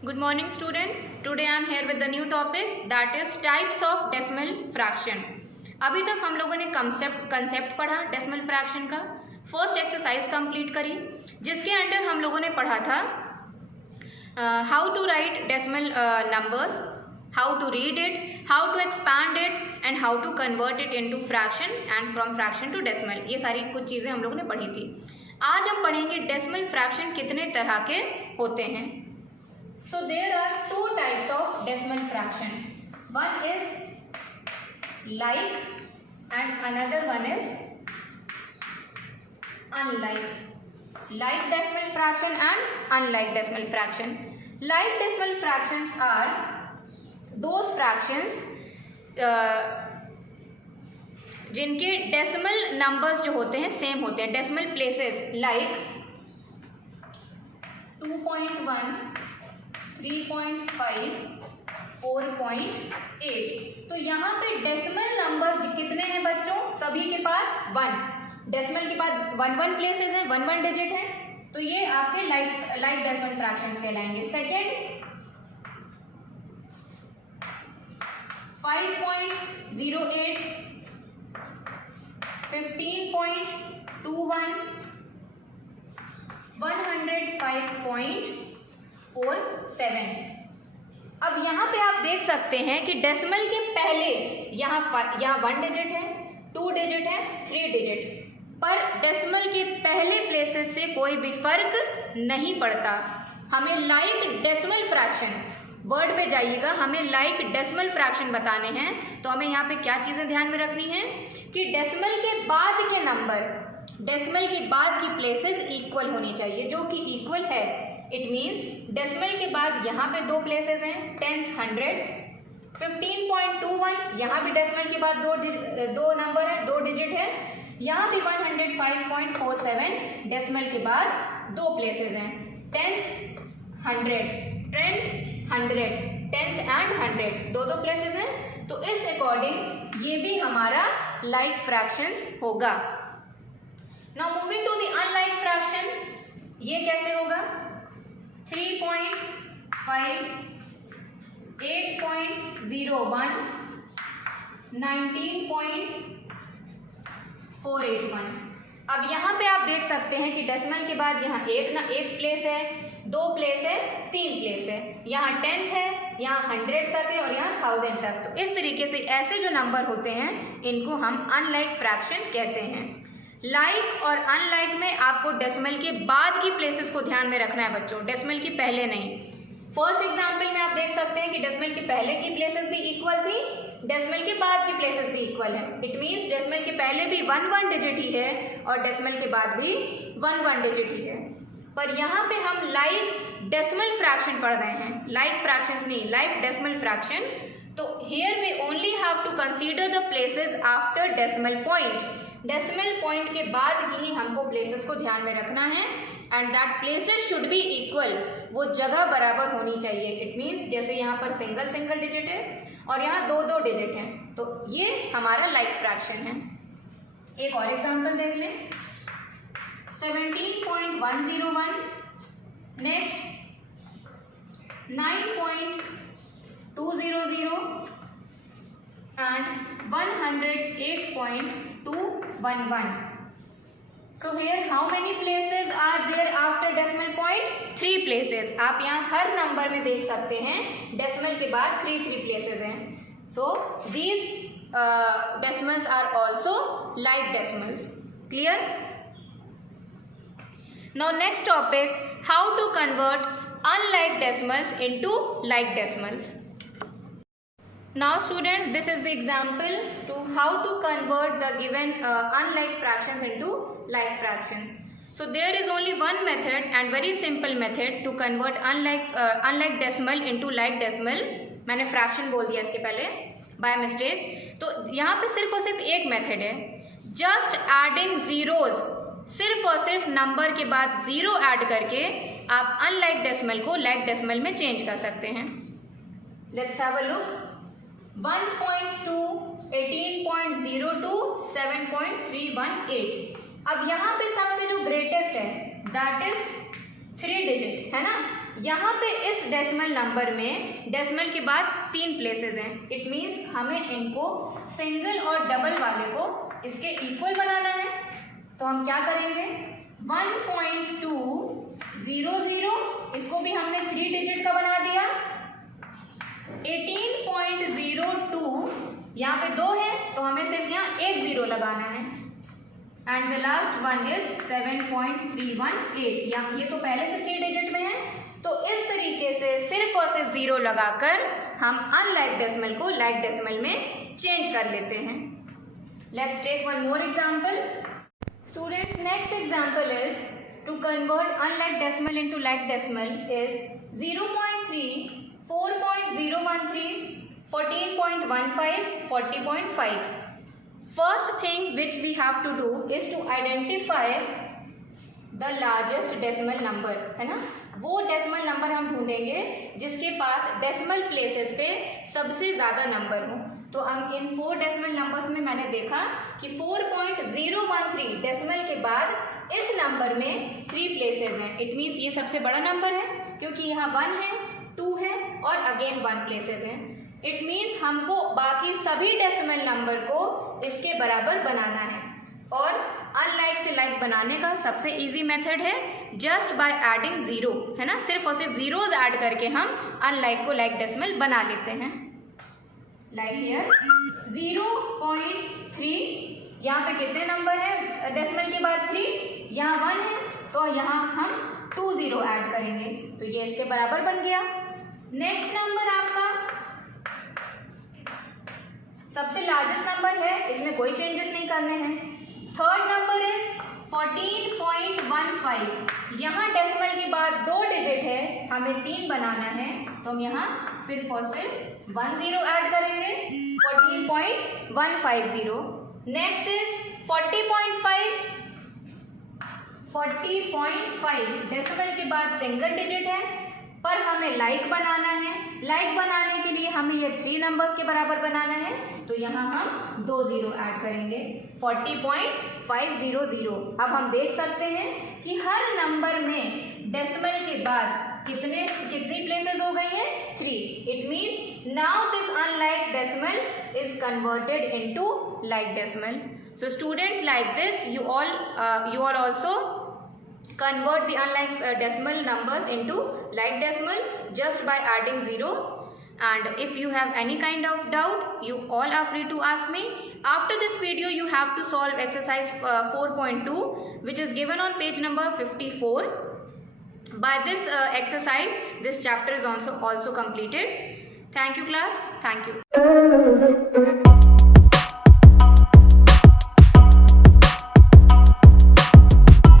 Good morning students. Today I am here with the new topic that is types of decimal fraction. अभी तक हम लोगों ने concept पढ़ा डेसिमल फ्रैक्शन का, फर्स्ट एक्सरसाइज कंप्लीट करी जिसके अंडर हम लोगों ने पढ़ा था how to write decimal numbers, how to read it, how to expand it and how to convert it into fraction and from fraction to decimal. ये सारी कुछ चीज़ें हम लोगों ने पढ़ी थी। आज हम पढ़ेंगे डेसिमल फ्रैक्शन कितने तरह के होते हैं। So there are two types of decimal fraction. One is like and another one is unlike. Like decimal fraction and unlike decimal fraction. Like decimal fractions are those fractions जिनके decimal numbers जो होते हैं same होते हैं, decimal places like 2.1, 3.5, 4.8। तो यहाँ पे decimal numbers कितने हैं बच्चों? सभी के पास 1। डेसिमल के बाद 1 प्लेसेस हैं, 1 डिजिट है, तो ये आपके लाइक डेसिमल फ्रैक्शंस कहलाएंगे। सेकेंड 5.08, 15.21, 105.47। अब यहाँ पे आप देख सकते हैं कि डेसिमल के पहले यहाँ 1 डिजिट है, 2 डिजिट है, 3 डिजिट, पर डेसिमल के पहले प्लेसेस से कोई भी फर्क नहीं पड़ता। हमें लाइक डेसिमल फ्रैक्शन, वर्ड पे जाइएगा, हमें लाइक डेसिमल फ्रैक्शन बताने हैं तो हमें यहाँ पे क्या चीज़ें ध्यान में रखनी है कि डेसिमल के बाद के नंबर, डेसिमल के बाद की प्लेसेस इक्वल होनी चाहिए, जो कि इक्वल है। इट मीन्स डेसिमल के बाद यहाँ पे 2 प्लेसेस हैं, 10th 100, 15.21, यहाँ भी डेसिमल के बाद 2 नंबर है, 2 डिजिट है, यहाँ भी 105.47 डेसिमल के बाद 2 प्लेसेस हैं, 10th 100, 10th एंड 100, 2 प्लेसेस हैं। तो इस अकॉर्डिंग ये भी हमारा लाइक फ्रैक्शंस होगा। Now moving to the unlike fraction, ये कैसे होगा? 3.5, 8.01, 19.481। अब यहाँ पे आप देख सकते हैं कि डेसिमल के बाद यहाँ एक प्लेस है, 2 प्लेस है, 3 प्लेस है, यहाँ 10th है, यहाँ 100 तक है और यहाँ 1000 तक। तो इस तरीके से ऐसे जो नंबर होते हैं इनको हम अनलाइक फ्रैक्शन कहते हैं। लाइक और अनलाइक में आपको डेसिमल के बाद की प्लेसेस को ध्यान में रखना है बच्चों, डेसिमल की पहले नहीं। फर्स्ट एग्जांपल में आप देख सकते हैं कि डेसिमल के पहले की प्लेसेस भी इक्वल थी, डेसिमल के बाद की प्लेसेस भी इक्वल है। इट मींस डेसिमल के पहले भी 1 डिजिट ही है और डेसिमल के बाद भी 1 डिजिट ही है। पर यहाँ पे हम लाइक डेसिमल फ्रैक्शन पढ़ रहे हैं, लाइक फ्रैक्शंस नहीं, लाइक डेसिमल फ्रैक्शन। तो here we only have to consider the places after decimal point. Decimal point के बाद ही हमको प्लेसेस को ध्यान में रखना है and that places should be equal, वो जगह बराबर होनी चाहिए। इट मीन्स जैसे यहाँ पर सिंगल डिजिट है और यहाँ 2 डिजिट हैं, तो ये हमारा लाइक फ्रैक्शन है। एक और एग्जांपल देख लें, 17.101, next 9.200 and 108.211. So here how many places are there after decimal point? 3 places. आप यहाँ हर नंबर में देख सकते हैं डेसिमल के बाद 3 places हैं। So these decimals are also like decimals. Clear? Now next topic, how to convert unlike decimals into like decimals. Now students, this is the example to how to convert the given unlike fractions into like fractions. So there is only one method and very simple method to convert unlike decimal into like decimal. मैंने fraction बोल दिया इसके पहले by mistake। तो यहाँ पे सिर्फ और सिर्फ एक मेथड है, just adding zeros, सिर्फ और सिर्फ नंबर के बाद 0 ऐड करके आप अनलाइक डेसिमल को लाइक डेसिमल में चेंज कर सकते हैं। Let's have a look. 1.2, 18.02, 7.318। अब यहाँ पे सबसे जो ग्रेटेस्ट है दैट इज 3 डिजिट है ना, यहाँ पे इस डेसिमल नंबर में डेसिमल के बाद 3 प्लेसेस हैं। इट मीन्स हमें इनको सिंगल और डबल वाले को इसके इक्वल बनाना है। तो हम क्या करेंगे, 1.200, इसको भी हमने 3 डिजिट का बना दिया। 18.02, यहाँ पे 2 है तो हमें सिर्फ यहाँ 1 0 लगाना है। And the last one is 7.318, ये तो पहले से 3 डिजिट में है। तो इस तरीके से सिर्फ और सिर्फ 0 लगाकर हम अनलाइक डेसिमल को लाइक डेसिमल में चेंज कर लेते हैं। Let's take one more example. Students, next example is to convert unlike decimal into like decimal is 0.3, 4.013, 14.15, 40.5. First thing which we have to do is to identify the largest decimal number, है ना। वो decimal number हम ढूंढेंगे जिसके पास decimal places पे सबसे ज़्यादा number हो। तो हम इन 4 डेसिमल नंबर्स में मैंने देखा कि 4.013 डेसिमल के बाद इस नंबर में 3 प्लेसेस हैं। इट मीन्स ये सबसे बड़ा नंबर है क्योंकि यहाँ 1 है, 2 है और अगेन 1 प्लेसेस हैं। इट मीन्स हमको बाकी सभी डेसिमल नंबर को इसके बराबर बनाना है। और अनलाइक से लाइक बनाने का सबसे इजी मेथड है जस्ट बाय एडिंग 0, है ना। सिर्फ और सिर्फ जीरोज ऐड करके हम अनलाइक को लाइक डेसिमल बना लेते हैं। लाइक हियर 0.3, यहाँ पे कितने नंबर है डेसिमल के बाद 3, यहाँ 1 है तो यहाँ हम 2 0 ऐड करेंगे तो ये इसके बराबर बन गया। नेक्स्ट नंबर आपका सबसे लार्जेस्ट नंबर है, इसमें कोई चेंजेस नहीं करने हैं। थर्ड नंबर इज 14.15, यहाँ डेसिमल के बाद 2 डिजिट है, हमें 3 बनाना है तो हम यहाँ सिर्फ और सिर्फ 1 0 ऐड करेंगे, 14.150। नेक्स्ट इज 40.5 डेसिमल के बाद सिंगल डिजिट है पर हमें लाइक बनाना है। लाइक बनाने के लिए हमें ये 3 नंबर्स के बराबर बनाना है तो यहाँ हम 2 0 ऐड करेंगे, 40.500। अब हम देख सकते हैं कि हर नंबर में डेसिमल के बाद कितनी प्लेसेस हो गई हैं, 3। It means now this unlike decimal is converted into like decimal. So students, like this you all also convert the unlike decimal numbers into like decimal just by adding 0. And if you have any kind of doubt, you all are free to ask me. After this video you have to solve exercise 4.2 which is given on page number 54. By this exercise this chapter is also completed. Thank you class. Thank you.